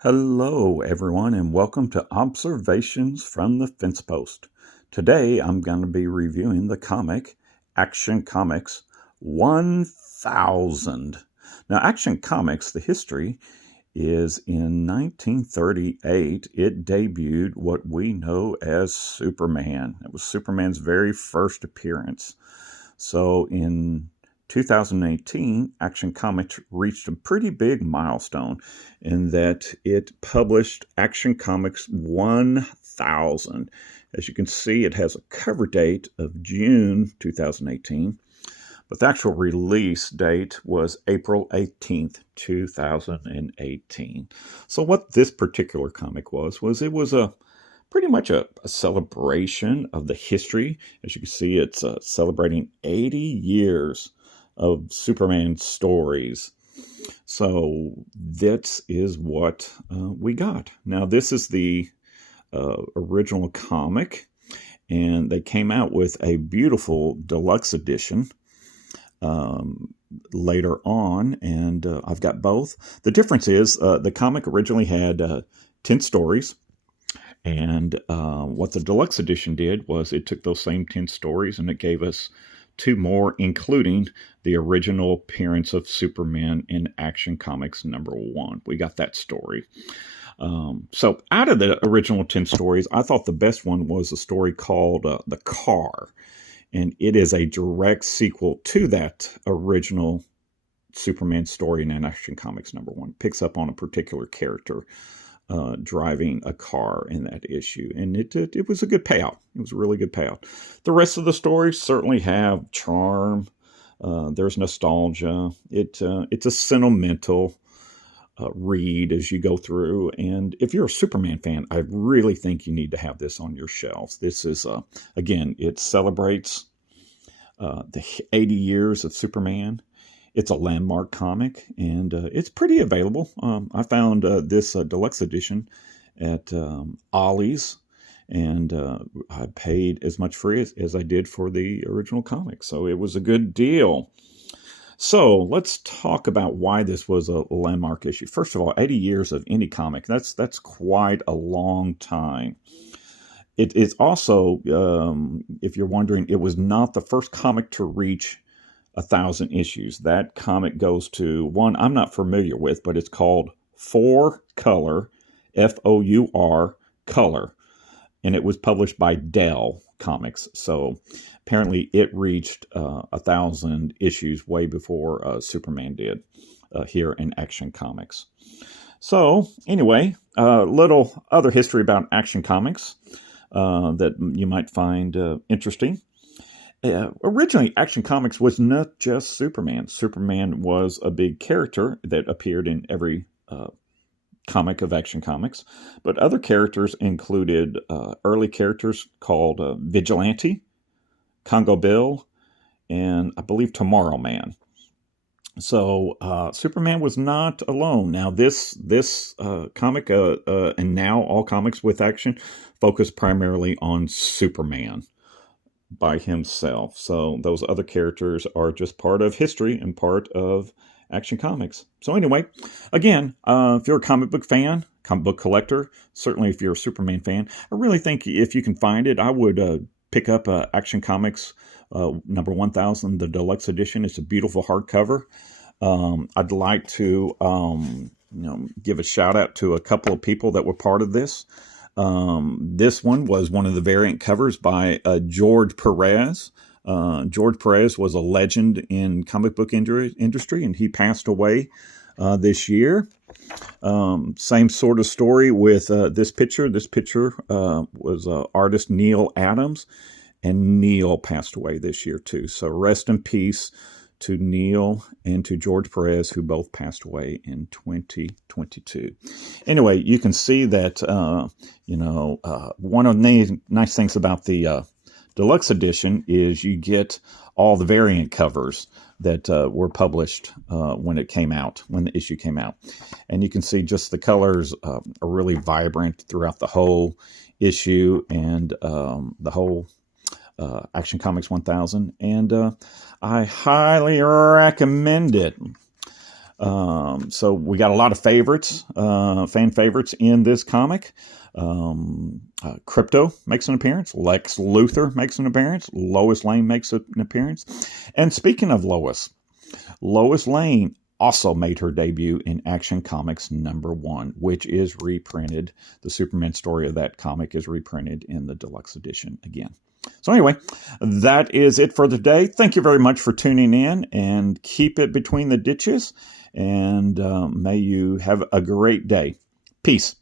Hello, everyone, and welcome to Observations from the Fence Post. Today, I'm going to be reviewing the comic Action Comics 1000. Now, Action Comics, the history is in 1938. It debuted what we know as Superman. It was Superman's very first appearance. So, in 2018, Action Comics reached a pretty big milestone in that it published Action Comics 1000. As you can see, it has a cover date of June 2018, but the actual release date was April 18th, 2018. So what this particular comic was it was pretty much a celebration of the history. As you can see, it's celebrating 80 years of Superman stories. So this is what we got. Now, this is the original comic, and they came out with a beautiful deluxe edition later on, and I've got both. The difference is the comic originally had 10 stories, and what the deluxe edition did was it took those same 10 stories and it gave us 2 more, including the original appearance of Superman in Action Comics #1. We got that story. So out of the original 10 stories, I thought the best one was a story called The Car. And it is a direct sequel to that original Superman story in Action Comics #1. Picks up on a particular character driving a car in that issue, and it was a good payout. It was a really good payout. The rest of the stories certainly have charm. There's nostalgia. It's a sentimental read as you go through, and if you're a Superman fan, I really think you need to have this on your shelves. This is again, it celebrates the 80 years of Superman. It's a landmark comic, and it's pretty available. I found this deluxe edition at Ollie's, and I paid as much for it as I did for the original comic, so it was a good deal. So let's talk about why this was a landmark issue. First of all, 80 years of any comic, that's quite a long time. It's also, if you're wondering, it was not the first comic to reach 1,000 issues. That comic goes to one I'm not familiar with, but it's called Four Color, Four Color, and it was published by Dell Comics. So apparently it reached 1,000 issues way before Superman did here in Action Comics. So anyway, little other history about Action Comics that you might find interesting. Originally, Action Comics was not just Superman. Superman was a big character that appeared in every comic of Action Comics, but other characters included early characters called Vigilante, Congo Bill, and I believe Tomorrow Man. So Superman was not alone. Now this comic and now all comics with Action focus primarily on Superman by himself. So those other characters are just part of history and part of Action Comics. So anyway, again, if you're a comic book fan, comic book collector, certainly if you're a Superman fan, I really think if you can find it, I would pick up Action Comics number 1000, the deluxe edition. It's a beautiful hardcover. I'd like to give a shout out to a couple of people that were part of this. This one was one of the variant covers by George Perez. George Perez was a legend in comic book industry, and he passed away this year. Same sort of story with this picture. This picture was artist Neil Adams, and Neil passed away this year too. So rest in peace to Neil and to George Perez, who both passed away in 2022. Anyway, you can see that, one of the nice things about the deluxe edition is you get all the variant covers that were published when the issue came out. And you can see just the colors are really vibrant throughout the whole issue and the whole Action Comics 1000, and I highly recommend it. So we got a lot of favorites, fan favorites in this comic. Crypto makes an appearance. Lex Luthor makes an appearance. Lois Lane makes an appearance. And speaking of Lois Lane also made her debut in Action Comics #1, which is reprinted. The Superman story of that comic is reprinted in the deluxe edition again. So anyway, that is it for today. Thank you very much for tuning in, and keep it between the ditches. And may you have a great day. Peace.